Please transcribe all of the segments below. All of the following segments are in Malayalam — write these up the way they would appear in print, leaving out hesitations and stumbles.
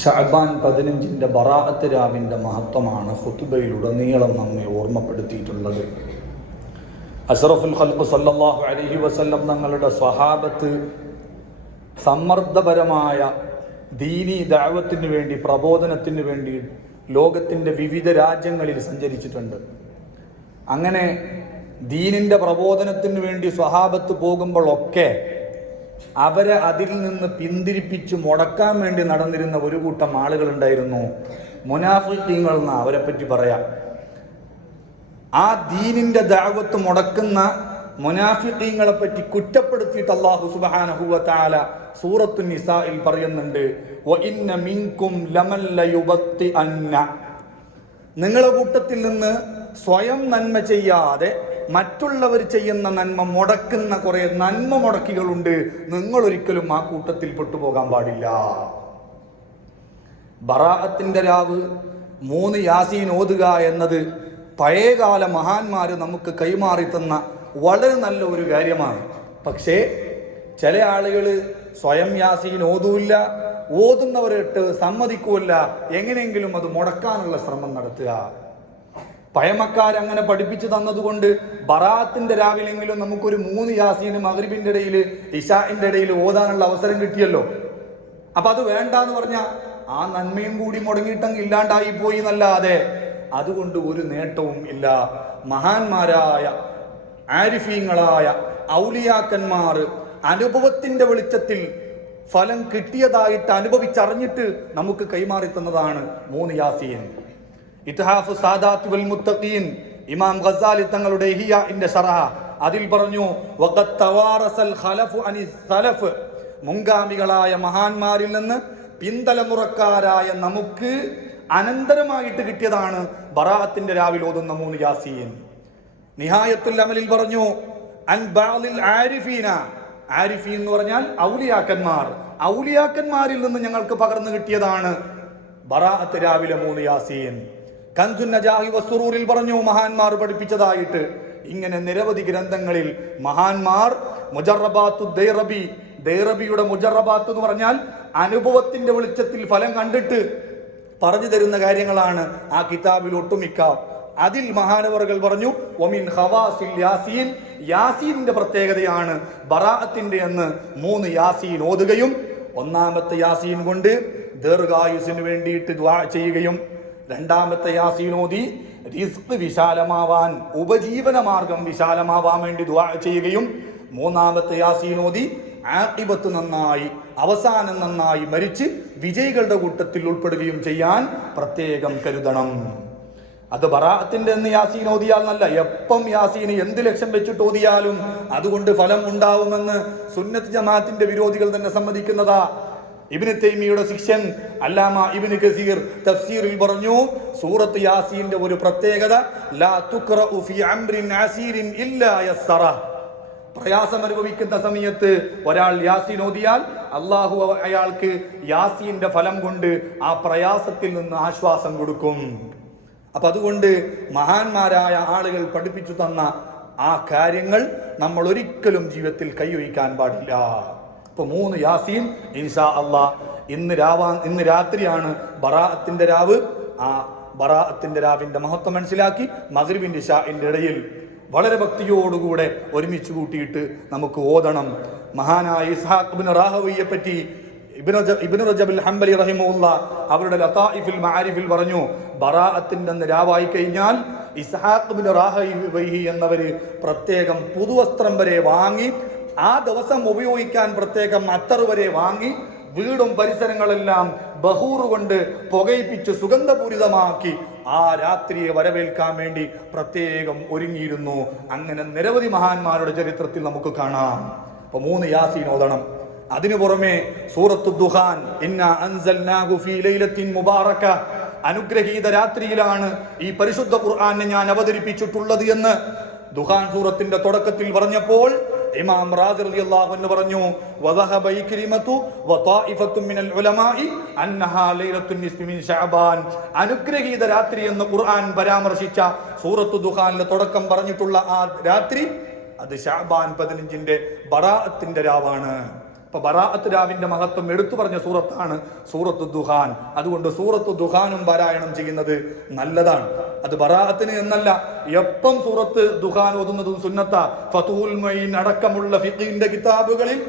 ശഅബാൻ 15 ബറാഅത്ത് രാവിൻ്റെ മഹത്വമാണ് ഖുതുബയിലുടനീളം നമ്മെ ഓർമ്മപ്പെടുത്തിയിട്ടുള്ളത്. അഷ്റഫുൽ ഖൽഖ് സല്ലല്ലാഹു അലൈഹി വസല്ലം തങ്ങളുടെ സ്വഹാബത്ത് സമ്മർദ്ദപരമായ ദീനി ദഅവത്തിന് വേണ്ടി, പ്രബോധനത്തിന് വേണ്ടി ലോകത്തിൻ്റെ വിവിധ രാജ്യങ്ങളിൽ സഞ്ചരിച്ചിട്ടുണ്ട്. അങ്ങനെ ദീനിൻ്റെ പ്രബോധനത്തിന് വേണ്ടി സ്വഹാബത്ത് പോകുമ്പോഴൊക്കെ അവരെ അതിൽ നിന്ന് പിന്തിരിപ്പിച്ച് മുടക്കാൻ വേണ്ടി നടന്നിരുന്ന ഒരു കൂട്ടം ആളുകളുണ്ടായിരുന്നു. മുനാഫിഖീങ്ങൾ എന്ന് അവരെ പറ്റി പറയാം. ആ ദീനിൻ്റെ ദഅവത്ത് മുടക്കുന്ന മുനാഫിഖീങ്ങളെ പറ്റി കുറ്റപ്പെടുത്തിയിട്ട് അല്ലാഹു സുബ്ഹാനഹു വ തആല സൂറത്തുൻ നിസാഇൽ പറയുന്നുണ്ട്, വഇന്ന മിൻകും ലമൻ ലയുബത്തിഅന്ന, നിങ്ങളുടെ കൂട്ടത്തിൽ നിന്ന് സ്വയം നന്മ ചെയ്യാതെ മറ്റുള്ളവർ ചെയ്യുന്ന നന്മ മുടക്കുന്ന കുറെ നന്മ മുടക്കികളുണ്ട്. നിങ്ങൾ ഒരിക്കലും ആ കൂട്ടത്തിൽ പെട്ടുപോകാൻ പാടില്ല. ബറാഅത്തിന്റെ രാവ് 3 യാസീൻ ഓതുക എന്നത് പഴയകാല മഹാന്മാര് നമുക്ക് കൈമാറി തന്ന വളരെ നല്ല ഒരു കാര്യമാണ്. പക്ഷേ ചില ആളുകൾ സ്വയം യാസീൻ ഓതൂല്ല, ഓതുന്നവരിട്ട് സമ്മതിക്കൂല്ല, എങ്ങനെയെങ്കിലും അത് മുടക്കാനുള്ള ശ്രമം നടത്തുക. പഴമക്കാരങ്ങനെ പഠിപ്പിച്ചു തന്നതുകൊണ്ട് ബറാഅത്തിന്റെ രാവിലെങ്കിലും നമുക്കൊരു 3 യാസീന് മഗ്രിബിന്റെ ഇടയിൽ, ഇശാഇന്റെ ഇടയിൽ ഓതാനുള്ള അവസരം കിട്ടിയല്ലോ. അപ്പൊ അത് വേണ്ടാന്ന് പറഞ്ഞാൽ ആ നന്മയും കൂടി മുടങ്ങിയിട്ടങ്ങ് ഇല്ലാണ്ടായി പോയി എന്നല്ലാതെ അതുകൊണ്ട് ഒരു നേട്ടവും ഇല്ല. മഹാന്മാരായ ആരിഫീങ്ങളായ ഔലിയാക്കന്മാർ അനുഭവത്തിന്റെ വെളിച്ചത്തിൽ ഫലം കിട്ടിയതായിട്ട് അനുഭവിച്ചറിഞ്ഞിട്ട് നമുക്ക് കൈമാറി തന്നതാണ് 3 യാസീൻ. ഇത്ഹാഫ് സാദാത്ത് വൽ മുത്തഖീൻ ഇമാം ഗസാലി തങ്ങളുടെ ഇഹ്യാഇന്റെ ശറഹ അതിൽ പറഞ്ഞു, വഖദ് തവാറസൽ ഖലഫു അനിസ് സലഫ്, മുൻഗാമികളായ മഹാന്മാരിൽ നിന്ന് പിന്തലമുറക്കാരായ നമുക്ക് അനന്തരമായിട്ട് കിട്ടിയതാണ് ബറാഅത്തിന്റെ രാവിൽ ഓതുന്ന 3 യാസീൻ. നിഹായത്തുൽ അമലിൽ പറഞ്ഞു, അൻ ബഅദിൽ ആരിഫീന, ആരിഫീൻ എന്ന് പറഞ്ഞാൽ ഔലിയാക്കന്മാർ, ഔലിയാക്കന്മാരിൽ നിന്ന് ഞങ്ങൾക്ക് പകർന്നു കിട്ടിയതാണ് ബറാഅത്ത് രാവിലെ 3 യാസീൻ. കൻസുൻ നജാഹി വസ്സുറൂറിൽ പറഞ്ഞു, മഹാന്മാർ പഠിപ്പിച്ചതായിട്ട്. ഇങ്ങനെ നിരവധി ഗ്രന്ഥങ്ങളിൽ മഹാന്മാർ മുജറബാത്തു ദൈറബി, ദൈറബിയുടെ മുജറബാത്ത് എന്ന് പറഞ്ഞാൽ അനുഭവത്തിന്റെ വെളിച്ചത്തിൽ ഫലം കണ്ടിട്ട് പറഞ്ഞു തരുന്ന കാര്യങ്ങളാണ് ആ കിതാബിൽ ഒട്ടുമിക്ക. അതിൽ മഹാനവറുകൾ പറഞ്ഞു, വമിൻ ഖവാസിൽ യാസീൻ, യാസീനിന്റെ പ്രത്യേകതയാണ് ബറാഅത്തിന്റെ എന്ന് 3 യാസീൻ ഓതുകയും 1-ാമത്തെ യാസീൻ കൊണ്ട് ദീർഘായുസിന് വേണ്ടിയിട്ട് ദുആ ചെയ്യുകയും 2-ാമത്തെ യാസീൻ ഓതി റിസ്ക് വിശാലമാവാൻ, ഉപജീവന മാർഗം വിശാലമാവാൻ വേണ്ടി ദുആ ചെയ്യുകയും 3-ാമത്തെ യാസീൻ ഓതി ആഖിബത്ത് നന്നായി, അവസാനം നന്നായി മരിച്ച് വിജയികളുടെ കൂട്ടത്തിൽ ഉൾപ്പെടുകയും ചെയ്യാൻ പ്രത്യേകം കരുതണം. അത് ബറാഅത്തിന്റെ എന്ന് യാസീൻ ഓതിയാൽ എന്നല്ല, എപ്പം യാസീന് എന്ത് ലക്ഷ്യം വെച്ചിട്ട് ഓതിയാലും അതുകൊണ്ട് ഫലം ഉണ്ടാവുമെന്ന് സുന്നത്ത് ജമാഅത്തിന്റെ വിരോധികൾ തന്നെ സമ്മതിക്കുന്നതാ. ഇബ്നു തൈമിയുടെ ശിഷ്യൻ അല്ലാമ ഇബ്നു കസീർ തഫ്സീറിൽ പറഞ്ഞു, സൂറത്ത് യാസീന്റെ ഒരു പ്രത്യേകത, ലാ തുഖറഉ ഫീ അംറിൻ അസീരിൻ ഇല്ലാ യസ്സറ, പ്രയാസം അനുഭവിക്കുന്ന സമയത്ത് ഒരാൾ യാസീൻ ഓതിയാൽ അള്ളാഹു അയാൾക്ക് യാസീന്റെ ഫലം കൊണ്ട് ആ പ്രയാസത്തിൽ നിന്ന് ആശ്വാസം കൊടുക്കും. അപ്പൊ അതുകൊണ്ട് മഹാന്മാരായ ആളുകൾ പഠിപ്പിച്ചു തന്ന ആ കാര്യങ്ങൾ നമ്മൾ ഒരിക്കലും ജീവിതത്തിൽ കൈവയ്ക്കാൻ പാടില്ല. ഇപ്പൊ 3 യാസീൻ ഇൻഷാ അള്ളാഹ് ഇന്ന് രാത്രിയാണ് ബറാഅത്തിന്റെ രാവ്. ആ ബറാഅത്തിന്റെ രാവിന്റെ മഹത്വം മനസ്സിലാക്കി മഗ്രിബിന്റെ ഇശാഇന്റെ ഇടയിൽ വളരെ ഭക്തിയോടുകൂടെ ഒരുമിച്ച് കൂട്ടിയിട്ട് നമുക്ക് ഓതണം. മഹാനായ ഇസ്ഹാഖ് ഇബ്നു റാഹവയ്യെ പറ്റി ഇബ്നു റജബ് അൽ ഹംബലി റഹിമഹുല്ലാഹ് അവരുടെ ലതായിഫുൽ മആരിഫിൽ പറഞ്ഞു, ബറാഅത്തിന്റെ അന്ന് രാവായി കഴിഞ്ഞാൽ ഇസ്ഹാഖ് ഇബ്നു റാഹവയ്ഹി എന്നവര് പ്രത്യേകം പുതുവസ്ത്രം വരെ വാങ്ങി, ആ ദിവസം ഉപയോഗിക്കാൻ പ്രത്യേകം അത്തർ വരെ വാങ്ങി, വീടും പരിസരങ്ങളെല്ലാം ബഹൂറ് കൊണ്ട് പുകയിപ്പിച്ച് സുഗന്ധപൂരിതമാക്കി ആ രാത്രിയെ വരവേൽക്കാൻ വേണ്ടി പ്രത്യേകം ഒരുങ്ങിയിരുന്നു. അങ്ങനെ നിരവധി മഹാന്മാരുടെ ചരിത്രത്തിൽ നമുക്ക് കാണാം. അപ്പൊ 3 യാസീൻ ഓതണം. അതിനു പുറമെ സൂറത്തു ദുഖാൻ, ഇന്നാ അൻസൽനാഹു ഫീ ലൈലത്തിൻ മുബാറക, അനുഗ്രഹീത രാത്രിയിലാണ് ഈ പരിശുദ്ധ ഖുർആനെ ഞാൻ അവതരിപ്പിച്ചിട്ടുള്ളത് എന്ന് ദുഖാൻ സൂറത്തിന്റെ തുടക്കത്തിൽ പറഞ്ഞപ്പോൾ ഇമാം റാസി റളിയല്ലാഹു അൻഹു പറഞ്ഞു, വദഹബ ഇക്രിമതു വതായിഫത്തു മിനൽ ഉലമാഇ അന്നഹാ ലൈലത്തുൻ നിസ്ഫി മിൻ ശഅബാൻ, അനുഗ്രഹീത രാത്രി എന്ന് ഖുർആൻ പരാമർശിച്ച സൂറത്തു ദുഖാനിലെ തുടക്കം പറഞ്ഞിട്ടുള്ള ആ രാത്രി അത് ശഅബാൻ 15 ബറാഅത്തിന്റെ രാവാണ്. അപ്പൊ ബറാഅത്ത് രാവിന്റെ മഹത്വം എടുത്തു പറഞ്ഞ സൂറത്താണ് സൂറത്തു ദുഹാൻ. അതുകൊണ്ട് സൂറത്തു ദുഹാനും പാരായണം ചെയ്യുന്നത് നല്ലതാണ്. അത് ബറാഅത്തിന് എന്നല്ല, എപ്പം സൂറത്ത് ദുഹാൻ ഓതുന്നതും സുന്നത്ത. ഫതുഹുൽ മുഈൻ അടക്കമുള്ള ഫിഖിന്റെ കിതാബുകളിൽ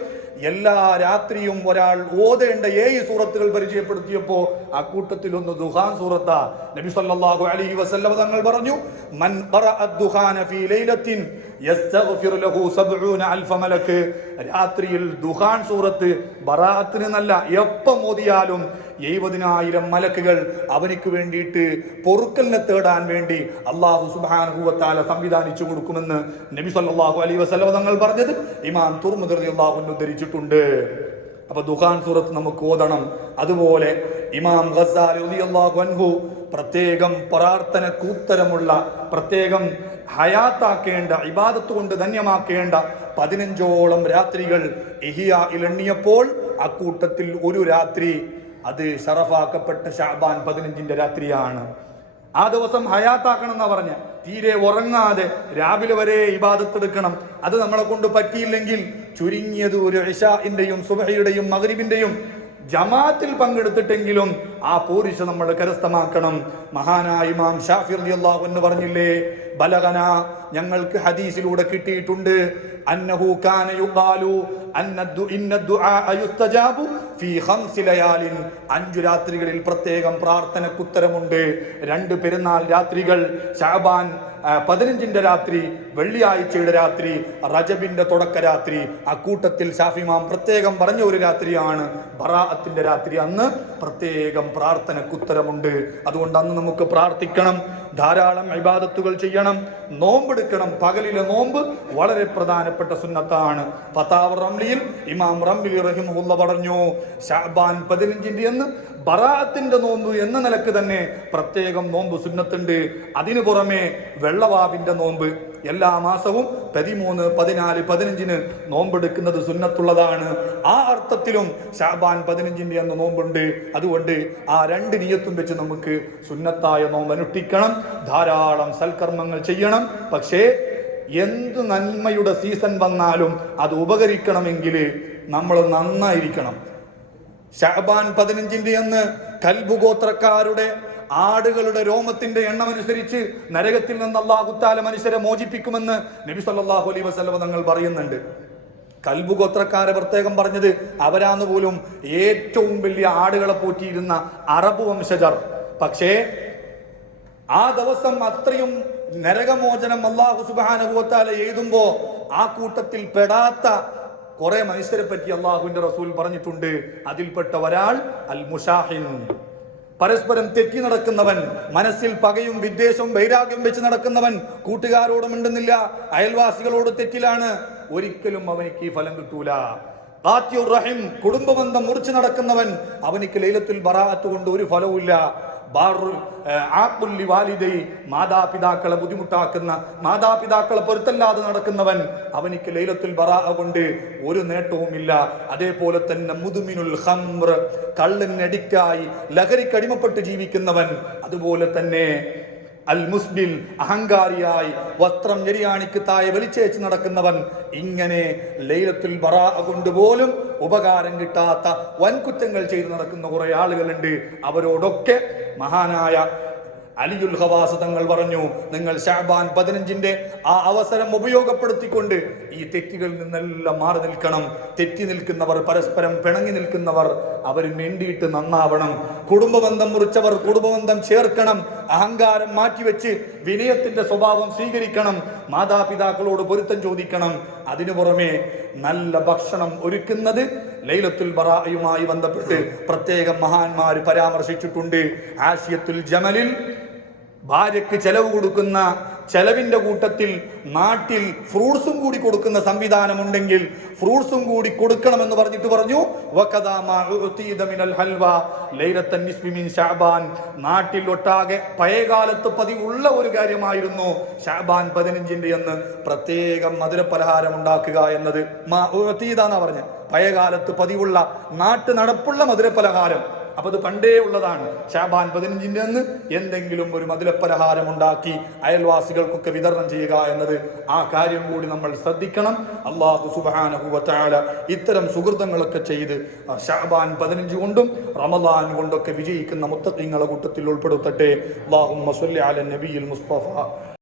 എല്ലാ രാത്രിയും ഒരാൾ ഓതേണ്ട 7 സൂറത്തുകൾ പരിചയപ്പെടുത്തിയപ്പോ അക്കൂട്ടത്തിൽ ഒന്ന് ദുഹാൻ സൂറത്താ. നബി സല്ലല്ലാഹു അലൈഹി വസല്ലം തങ്ങൾ പറഞ്ഞു, മൻ ഖറഅ ദുഹാന ഫീ ലൈലത്തിൻ യസ്തഗ്ഫിറു ലഹു 70000 മലക്ക്. രാത്രിയിൽ ദുഹാൻ സൂറത്ത് ബറാഅത്തിന് നല്ല എപ്പം ഓതിയാലും 70,000 മലക്കുകൾ അവനിക്ക് വേണ്ടിയിട്ട് പൊറുക്കലിനെ തേടാൻ വേണ്ടി അല്ലാഹു സുബ്ഹാനഹു വ തആല സംവിധാനിച്ചു കൊടുക്കുമെന്ന് നബി സല്ലല്ലാഹു അലൈഹി വസല്ലം തങ്ങൾ പറഞ്ഞത് ഇമാം തുർമുദി റളിയല്ലാഹു അൻഹു ഉദ്ധരിച്ചിട്ടുണ്ട്. അപ്പൊ ദുഹാൻ സൂറത്ത് നമുക്ക് ഓതണം. അതുപോലെ ഇമാം ഗസ്സാലി റളിയല്ലാഹു അൻഹു പ്രത്യേകം പ്രാർത്ഥനക്ക് ഉത്തരമുള്ള, പ്രത്യേകം ഹയാത്താക്കേണ്ട, ഇബാദത്ത് കൊണ്ട് ധന്യമാക്കേണ്ട 15ഓളം രാത്രികൾ ഇഹ്യായിൽ എണ്ണിയപ്പോൾ അക്കൂട്ടത്തിൽ ഒരു രാത്രി അത് ശറഫാക്കപ്പെട്ട ശഅബാൻ 15ന്റെ രാത്രിയാണ്. ആ ദിവസം ഹയാത്താക്കണം എന്നാ പറഞ്ഞ, തീരെ ഉറങ്ങാതെ രാവിലെ വരെ ഇബാദത്ത് എടുക്കണം. അത് നമ്മളെ കൊണ്ട് പറ്റിയില്ലെങ്കിൽ ചുരുങ്ങിയത് ഒരു ഇശാഇന്റെയും സുബ്ഹിയുടെയും മഗ്രിബിന്റെയും ജമാഅത്തിൽ പങ്കെടുത്തിട്ടെങ്കിലും ആ പോരിശ നമ്മൾ കരസ്ഥമാക്കണം. മഹാനായ ഇമാം ഷാഫി റളിയല്ലാഹു അൻഹു പറഞ്ഞില്ലേ, ബലഗന, ഞങ്ങൾക്ക് ഹദീസിലൂടെ കിട്ടിയിട്ടുണ്ട്, അന്നഹു കാന യുഖാലു ഇന്ന ദുആ യുസ്തജാബു ഫീ 5 ലയാലിൻ. 5 രാത്രികളിൽ പ്രത്യേകം പ്രാർത്ഥനക്ക് ഉത്തരമുണ്ട്. 2 പെരുന്നാൾ രാത്രികൾ, ശഅബാൻ 15ന്റെ രാത്രി, വെള്ളിയാഴ്ചയുടെ രാത്രി, റജബിന്റെ തുടക്ക രാത്രി. അക്കൂട്ടത്തിൽ ഷാഫിമാം പ്രത്യേകം പറഞ്ഞ ഒരു രാത്രിയാണ് ബറാഅത്തിന്റെ രാത്രി. അന്ന് പ്രത്യേകം പ്രാർത്ഥനക്ക് ഉത്തരമുണ്ട്. അതുകൊണ്ട് അന്ന് നമുക്ക് പ്രാർത്ഥിക്കണം, ധാരാളം ഇബാദത്തുകൾ ചെയ്യണം, നോമ്പെടുക്കണം. പകലിലെ നോമ്പ് വളരെ പ്രധാനപ്പെട്ട സുന്നത്താണ്. ഫതാവ റംലിയിൽ ഇമാം റംലി റഹിമഹുല്ലാഹ് പറഞ്ഞു, ശഅബാൻ 15ന്റെ അന്ന് ബറാഅത്തിന്റെ നോമ്പ് എന്ന നിലക്ക് തന്നെ പ്രത്യേകം നോമ്പ് സുന്നത്തുണ്ട്. അതിനു പുറമെ വെള്ളവാവിന്റെ നോമ്പ് എല്ലാ മാസവും 13, 14, 15 നോമ്പെടുക്കുന്നത് സുന്നത്തുള്ളതാണ്. ആ അർത്ഥത്തിലും ശഅബാൻ 15ന്റെ അന്ന് നോമ്പുണ്ട്. അതുകൊണ്ട് ആ 2 നിയത്തും വെച്ച് നമുക്ക് സുന്നത്തായ നോമ്പ് അനുഷ്ഠിക്കണം, ധാരാളം സൽക്കർമ്മങ്ങൾ ചെയ്യണം. പക്ഷേ എന്ത് നന്മയുടെ സീസൺ വന്നാലും അത് ഉപകരിക്കണമെങ്കിൽ നമ്മൾ നന്നായിരിക്കണം. ശഅബാൻ 15ന്റെ അന്ന് കൽബ് ഗോത്രക്കാരുടെ ആടുകളുടെ രോമത്തിന്റെ എണ്ണമനുസരിച്ച് നരകത്തിൽ നിന്ന് അല്ലാഹു തആല മനുഷ്യരെ മോചിപ്പിക്കുമെന്ന് നബി സല്ലല്ലാഹു അലൈഹി വസല്ലം തങ്ങൾ പറയുന്നുണ്ട്. കൽബ് ഗോത്രക്കാരെ പ്രത്യേകം പറഞ്ഞത് അവരാന്ന് പോലും ഏറ്റവും വലിയ ആടുകളെ പോറ്റിയിരുന്ന അറബ് വംശജർ. പക്ഷേ ആ ദിവസം അത്രയും നരകമോചനം അല്ലാഹു സുബ്ഹാനഹു വ തആല എഴുതുമ്പോ ആ കൂട്ടത്തിൽ പെടാത്ത കുറെ മനുഷ്യരെ പറ്റി അള്ളാഹുവിന്റെ റസൂൽ പറഞ്ഞിട്ടുണ്ട്. അതിൽപ്പെട്ട ഒരാൾ അൽ മുഷാഹിൻ, പരസ്പരം തെറ്റി നടക്കുന്നവൻ, മനസ്സിൽ പകയും വിദ്വേഷവും വൈരാഗ്യം വെച്ച് നടക്കുന്നവൻ, കൂട്ടുകാരോട് മിണ്ടുന്നില്ല, അയൽവാസികളോട് തെറ്റിലാണ്, ഒരിക്കലും അവനിക്ക് ഈ ഫലം കിട്ടൂല. ഖാത്തിയുർ റഹിം, കുടുംബബന്ധം മുറിച്ച് നടക്കുന്നവൻ, അവനിക്ക് ലൈലത്തുൽ ബറാഅത്ത് കൊണ്ട് ഒരു ഫലവുമില്ല. മാതാപിതാക്കളെ ബുദ്ധിമുട്ടാക്കുന്ന, മാതാപിതാക്കളെ പൊരുത്തല്ലാതെ നടക്കുന്നവൻ, അവനിക്ക് ലൈലത്തുൽ ബറാഅ കൊണ്ട് ഒരു നേട്ടവുമില്ല. അതേപോലെ തന്നെ മുദ്മിനുൽ ഖംർ, കള്ളിന് അഡിക്റ്റായി ലഹരിക്ക് അടിമപ്പെട്ട് ജീവിക്കുന്നവൻ, അതുപോലെ തന്നെ അൽ മുസ്ബിൽ, അഹങ്കാരിയായി വസ്ത്രം ഞെരിയാണിക്ക് താഴെ വലിച്ചേച്ച് നടക്കുന്നവൻ, ഇങ്ങനെ ലൈലത്തുൽ ബറാഅ കൊണ്ട് പോലും ഉപകാരം കിട്ടാത്ത വൻകുറ്റങ്ങൾ ചെയ്ത് നടക്കുന്ന കുറെ ആളുകളുണ്ട്. അവരോടൊക്കെ മഹാനായ അലിയുൽ ഖവാസ് തങ്ങൾ പറഞ്ഞു, നിങ്ങൾ ശഅബാൻ 15ന്റെ ആ അവസരം ഉപയോഗപ്പെടുത്തിക്കൊണ്ട് ഈ തെറ്റുകളിൽ നിന്നെല്ലാം മാറി നിൽക്കണം. തെറ്റി നിൽക്കുന്നവർ, പരസ്പരം പിണങ്ങി നിൽക്കുന്നവർ, അവർ വേണ്ടിയിട്ട് നന്നാവണം. കുടുംബബന്ധം മുറിച്ചവർ കുടുംബബന്ധം ചേർക്കണം. അഹങ്കാരം മാറ്റിവെച്ച് വിനയത്തിന്റെ സ്വഭാവം സ്വീകരിക്കണം. മാതാപിതാക്കളോട് പൊരുത്തം ചോദിക്കണം. അതിനു പുറമെ നല്ല ഭക്ഷണം ഒരുക്കുന്നത് ലൈലത്തുൽ ബറാഅയുമായി ബന്ധപ്പെട്ട് പ്രത്യേകം മഹാന്മാർ പരാമർശിച്ചിട്ടുണ്ട്. ആശിയത്തുൽ ജമലിൽ ഭാര്യയ്ക്ക് ചെലവ് കൊടുക്കുന്ന ചെലവിന്റെ കൂട്ടത്തിൽ നാട്ടിൽ ഫ്രൂട്ട്സും കൂടി കൊടുക്കുന്ന സംവിധാനം ഉണ്ടെങ്കിൽ ഫ്രൂട്ട്സും കൂടി കൊടുക്കണമെന്ന് പറഞ്ഞിട്ട് പറഞ്ഞു, നാട്ടിൽ ഒട്ടാകെ പഴയകാലത്ത് പതിവുള്ള ഒരു കാര്യമായിരുന്നു ശഅബാൻ 15ന്റെ അന്ന് പ്രത്യേകം മധുരപലഹാരം ഉണ്ടാക്കുക എന്നത്. എന്നാ പറഞ്ഞ പഴയകാലത്ത് പതിവുള്ള നാട്ടു നടപ്പുള്ള മധുരപലഹാരം അപ്പൊ അത് പണ്ടേ ഉള്ളതാണ്. ഷാബാൻ 15 അന്ന് എന്തെങ്കിലും ഒരു മധുരപ്പലഹാരം ഉണ്ടാക്കി അയൽവാസികൾക്കൊക്കെ വിതരണം ചെയ്യുക എന്നത്, ആ കാര്യം കൂടി നമ്മൾ ശ്രദ്ധിക്കണം. അല്ലാഹു സുബ്ഹാനഹു വ തആല ഇത്തരം സുഹൃതങ്ങളൊക്കെ ചെയ്ത് ഷഅബാൻ 15 കൊണ്ടും റമളാൻ കൊണ്ടൊക്കെ വിജയിക്കുന്ന മുത്തഖീങ്ങളുടെ കൂട്ടത്തിൽ ഉൾപ്പെടുത്തട്ടെ. അല്ലാഹുമ്മ സ്വല്ലി അല നബിയിൽ മുസ്തഫ.